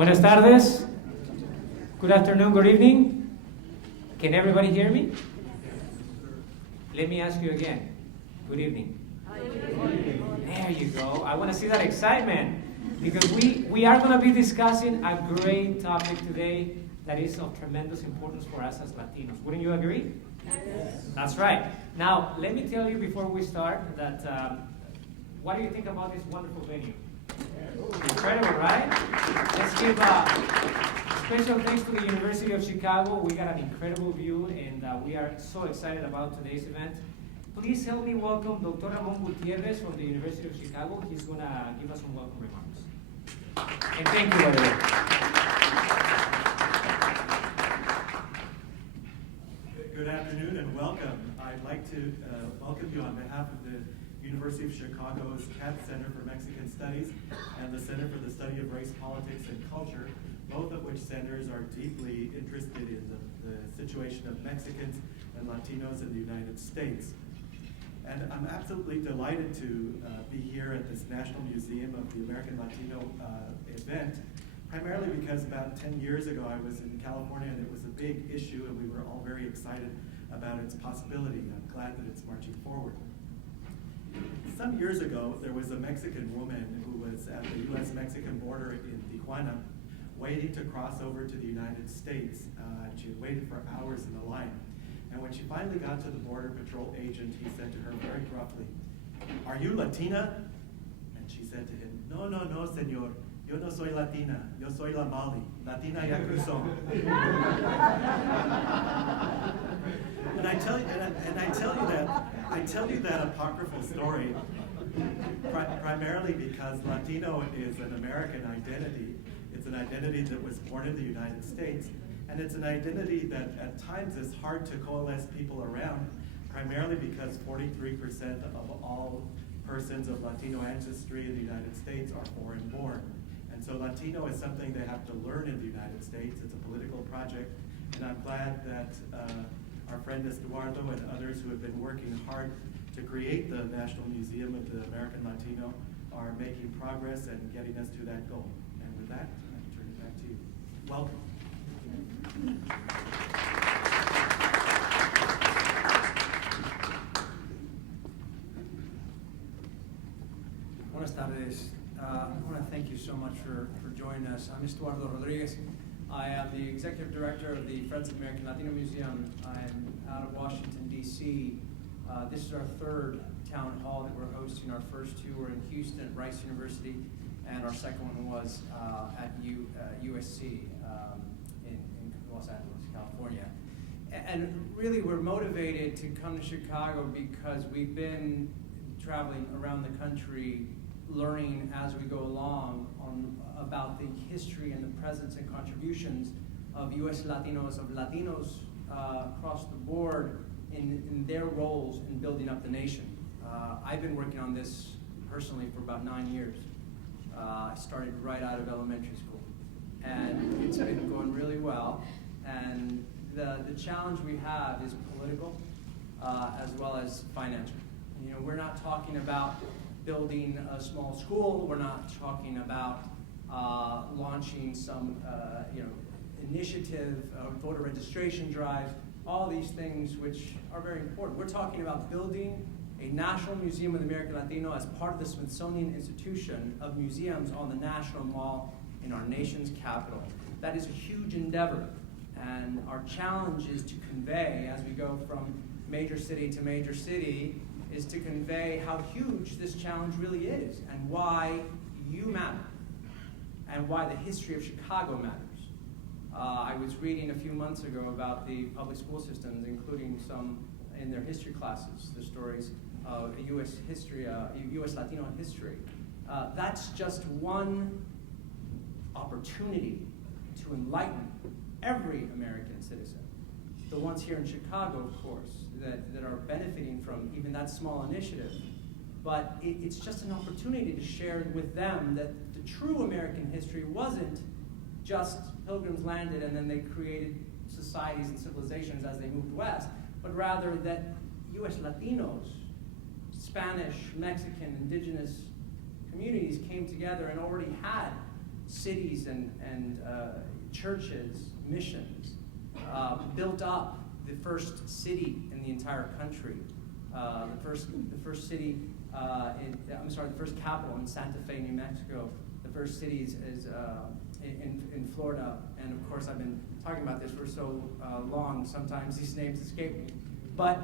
Buenas tardes. Good afternoon, good evening. Can everybody hear me? Let me ask you again. Good evening. There you go. I want to see that excitement because we are going to be discussing a great topic today that is of tremendous importance for us as Latinos. Wouldn't you agree? Yes. That's right. Now, let me tell you before we start that what do you think about this wonderful venue? Incredible, right? Let's give special thanks to the University of Chicago. We got an incredible view, and we are so excited about today's event. Please help me welcome Dr. Ramon Gutierrez from the University of Chicago. He's going to give us some welcome remarks. And thank you, by the way. Good afternoon and welcome. I'd like to welcome you on behalf of the University of Chicago's CAT Center for Mexican Studies and the Center for the Study of Race, Politics, and Culture, both of which centers are deeply interested in the situation of Mexicans and Latinos in the United States. And I'm absolutely delighted to be here at this National Museum of the American Latino event, primarily because about 10 years ago I was in California and it was a big issue and we were all very excited about its possibility. I'm glad that it's marching forward. Some years ago, there was a Mexican woman who was at the U.S.-Mexican border in Tijuana waiting to cross over to the United States. She had waited for hours in the line. And when she finally got to the Border Patrol agent, he said to her very gruffly, "Are you Latina?" And she said to him, "No, no, no, señor. Yo no soy Latina. Yo soy la Mali. Latina ya cruzó." And I tell you that apocryphal story primarily because Latino is an American identity. It's an identity that was born in the United States, and it's an identity that at times is hard to coalesce people around, primarily because 43% of all persons of Latino ancestry in the United States are foreign born. And so Latino is something they have to learn in the United States. It's a political project, and I'm glad that our friend Eduardo and others who have been working hard to create the National Museum of the American Latino are making progress and getting us to that goal. And with that, I turn it back to you. Welcome. Buenas tardes. I want to thank you so much for joining us. I'm Eduardo Rodriguez. I am the Executive Director of the Friends of American Latino Museum. I'm out of Washington, D.C. This is our third town hall that we're hosting. Our first two were in Houston at Rice University, and our second one was at USC in Los Angeles, California. And really, we're motivated to come to Chicago because we've been traveling around the country learning as we go along about the history and the presence and contributions of U.S. Latinos, of Latinos across the board in their roles in building up the nation. I've been working on this personally for about 9 years. I started right out of elementary school, and it's been going really well. And the challenge we have is political as well as financial. You know, we're not talking about building a small school. We're not talking about launching some initiative, voter registration drive, all these things which are very important. We're talking about building a National Museum of the American Latino as part of the Smithsonian Institution of museums on the National Mall in our nation's capital. That is a huge endeavor, and our challenge is to convey, as we go from major city to major city, is to convey how huge this challenge really is and why you matter and why the history of Chicago matters. I was reading a few months ago about the public school systems, including some in their history classes, the stories of U.S. history, U.S. Latino history. That's just one opportunity to enlighten every American citizen. The ones here in Chicago, of course, that are benefiting from even that small initiative. But it's just an opportunity to share with them that the true American history wasn't just pilgrims landed and then they created societies and civilizations as they moved west, but rather that U.S. Latinos, Spanish, Mexican, indigenous communities came together and already had cities and churches, missions, built up the first city in the entire country. The first city, the first capital in Santa Fe, New Mexico. The first city is in Florida. And of course, I've been talking about this for so long, sometimes these names escape me. But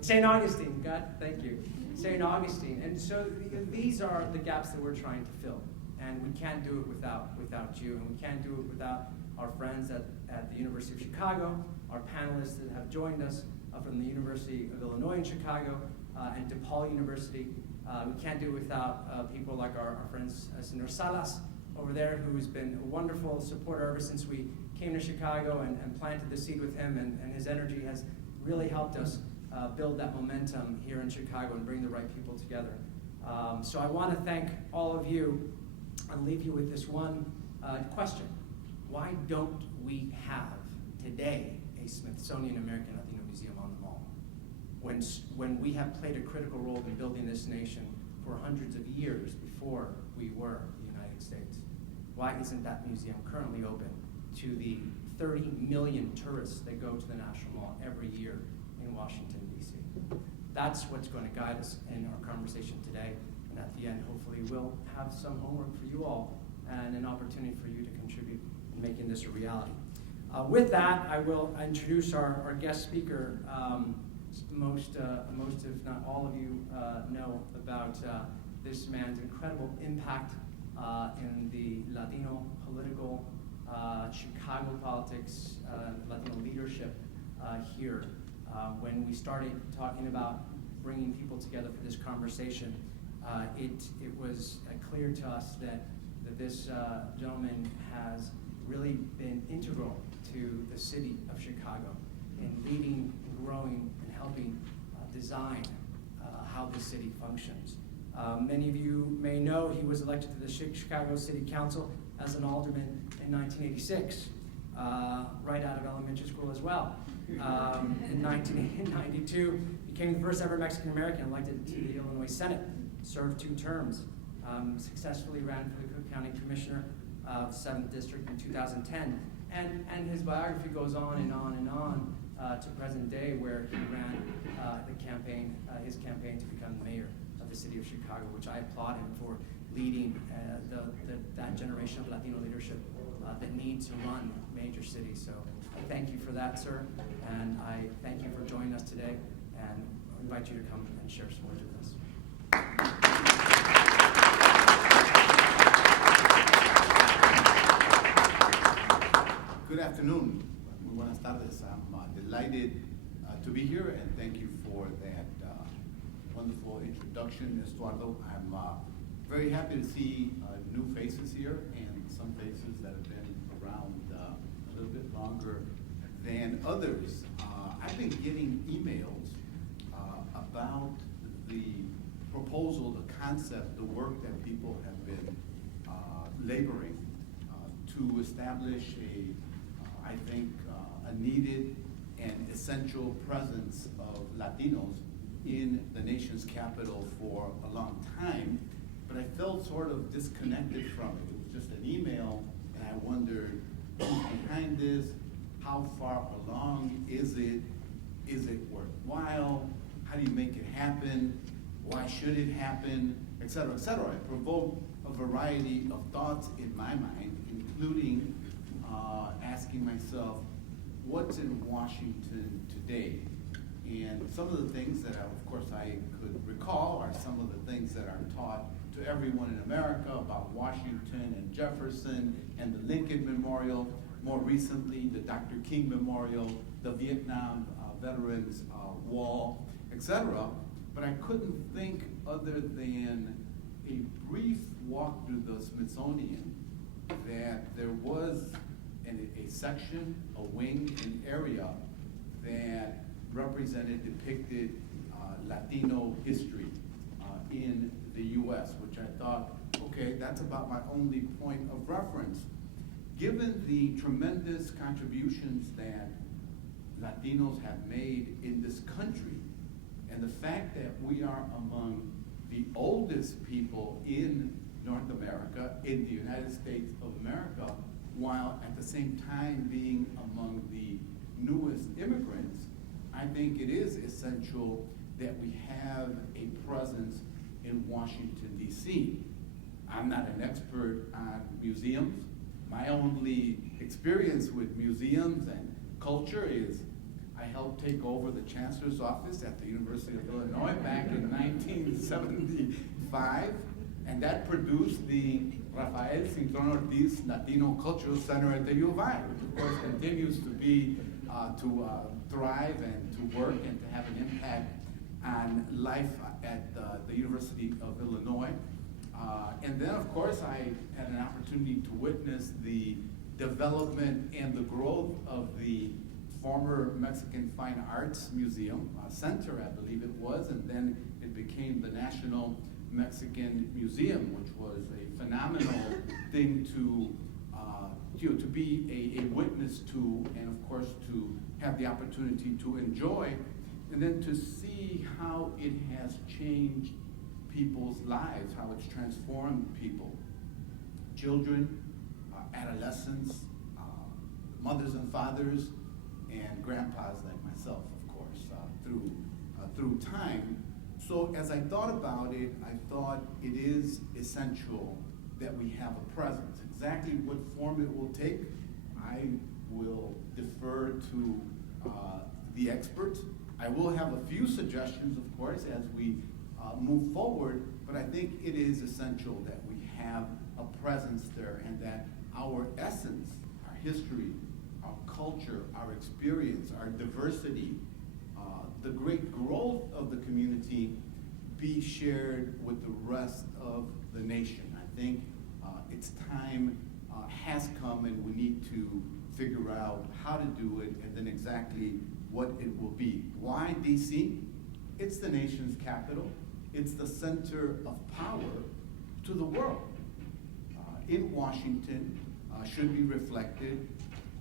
St. Augustine, God, thank you. St. Augustine. And so these are the gaps that we're trying to fill. And we can't do it without you, and we can't do it without our friends at the University of Chicago, our panelists that have joined us from the University of Illinois in Chicago, and DePaul University. We can't do it without people like our friends, Senor Salas over there, who's been a wonderful supporter ever since we came to Chicago and planted the seed with him, and his energy has really helped us build that momentum here in Chicago and bring the right people together. So I want to thank all of you and leave you with this one question. Why don't we have today a Smithsonian American Latino Museum on the Mall? When we have played a critical role in building this nation for hundreds of years before we were the United States. Why isn't that museum currently open to the 30 million tourists that go to the National Mall every year in Washington, D.C.? That's what's going to guide us in our conversation today. And at the end, hopefully, we'll have some homework for you all and an opportunity for you to contribute in making this a reality. With that, I will introduce our guest speaker. Most, if not all of you, know about this man's incredible impact in the Latino political, Chicago politics, Latino leadership here. When we started talking about bringing people together for this conversation, it was clear to us that this gentleman has really been integral to the city of Chicago in leading, and growing, and helping design how the city functions. Many of you may know he was elected to the Chicago City Council as an alderman in 1986, right out of elementary school as well. In 1992, became the first ever Mexican American elected to the Illinois Senate, served 2 terms, successfully ran for the Cook County Commissioner of 7th District in 2010. And his biography goes on and on and on to present day, where he ran his campaign to become the mayor of the city of Chicago, which I applaud him for leading that generation of Latino leadership that needs to run major cities. So I thank you for that, sir, and I thank you for joining us today, and I invite you to come and share some words with us. Good afternoon. Muy buenas tardes. I'm delighted to be here, and thank you for that wonderful introduction, Estuardo. I'm very happy to see new faces here and some faces that have been around a little bit longer than others. I've been getting emails about the proposal, the concept, the work that people have been laboring to establish I think, a needed and essential presence of Latinos in the nation's capital for a long time, but I felt sort of disconnected from it. It was just an email, and I wondered, who's behind this? How far along is it? Is it worthwhile? How do you make it happen? Why should it happen? Et cetera, et cetera. It provoked a variety of thoughts in my mind, including asking myself, what's in Washington today? And some of the things that, of course, I could recall are some of the things that are taught to everyone in America about Washington and Jefferson and the Lincoln Memorial, more recently the Dr. King Memorial, the Vietnam Veterans Wall, etc. But I couldn't think other than a brief walk through the Smithsonian that there was a section, a wing, an area that represented, depicted Latino history in the U.S., which I thought, okay, that's about my only point of reference. Given the tremendous contributions that Latinos have made in this country, and the fact that we are among the oldest people in North America, in the United States of America, while at the same time being among the newest immigrants, I think it is essential that we have a presence in Washington, D.C. I'm not an expert on museums. My only experience with museums and culture is I helped take over the Chancellor's office at the University of Illinois back in 1975, and that produced the Rafael Cintrón Ortiz Latino Cultural Center at the U of I, which of course continues to be, to thrive and to work and to have an impact on life at the University of Illinois. And then, of course, I had an opportunity to witness the development and the growth of the former Mexican Fine Arts Museum Center, I believe it was, and then it became the National Mexican Museum, which was a phenomenal thing to be a witness to, and of course to have the opportunity to enjoy, and then to see how it has changed people's lives, how it's transformed people, children, adolescents, mothers and fathers, and grandpas like myself, of course, through time. So as I thought about it, I thought it is essential that we have a presence. Exactly what form it will take, I will defer to the experts. I will have a few suggestions, of course, as we move forward, but I think it is essential that we have a presence there and that our essence, our history, our culture, our experience, our diversity, the great growth of the community be shared with the rest of the nation. I think its time has come, and we need to figure out how to do it and then exactly what it will be. Why DC? It's the nation's capital. It's the center of power to the world. In Washington should be reflected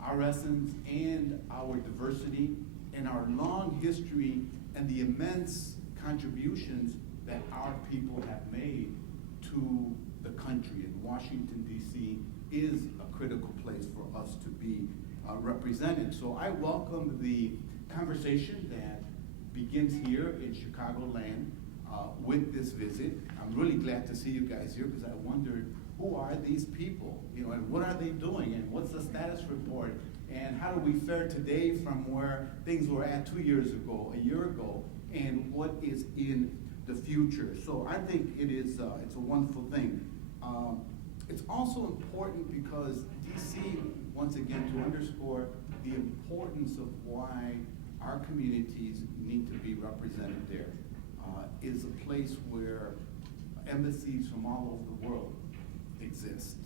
our essence and our diversity and our long history and the immense contributions that our people have made to the country. And Washington, D.C. is a critical place for us to be represented. So I welcome the conversation that begins here in Chicagoland with this visit. I'm really glad to see you guys here because I wondered, who are these people? And what are they doing? And what's the status report? And how do we fare today from where things were at 2 years ago, a year ago, and what is in the future? So I think it's a wonderful thing. It's also important because DC, once again, to underscore the importance of why our communities need to be represented there, is a place where embassies from all over the world exist.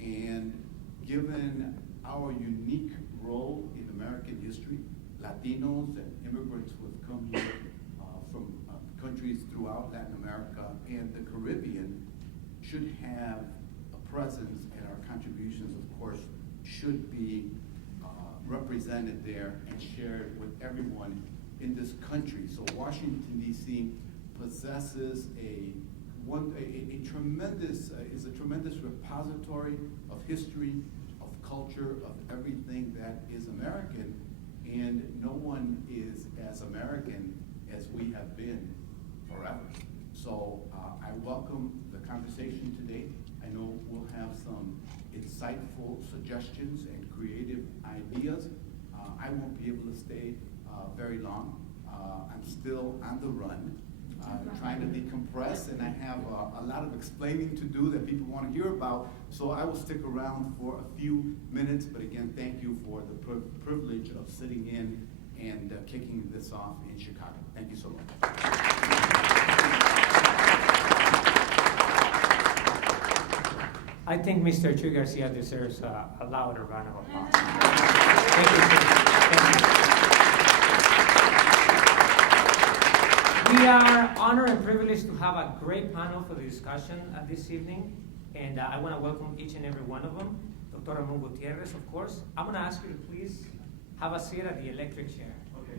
And given our unique role in American history, Latinos and immigrants who have come here from countries throughout Latin America and the Caribbean should have a presence, and our contributions, of course, should be represented there and shared with everyone in this country. So Washington, D.C. possesses a tremendous repository of history, of culture, of everything that is American, and no one is as American as we have been forever. So I welcome the conversation today. I know we'll have some insightful suggestions and creative ideas. I won't be able to stay very long. I'm still on the run, trying to decompress, and I have a lot of explaining to do that people want to hear about, so I will stick around for a few minutes, but again, thank you for the privilege of sitting in and kicking this off in Chicago. Thank you so much. I think Mr. Chuy Garcia deserves a louder round of applause. Thank you, sir. Thank you. We are honored and privileged to have a great panel for the discussion this evening, and I want to welcome each and every one of them. Dr. Ramon Gutierrez, of course. I'm going to ask you to please have a seat at the electric chair. Okay.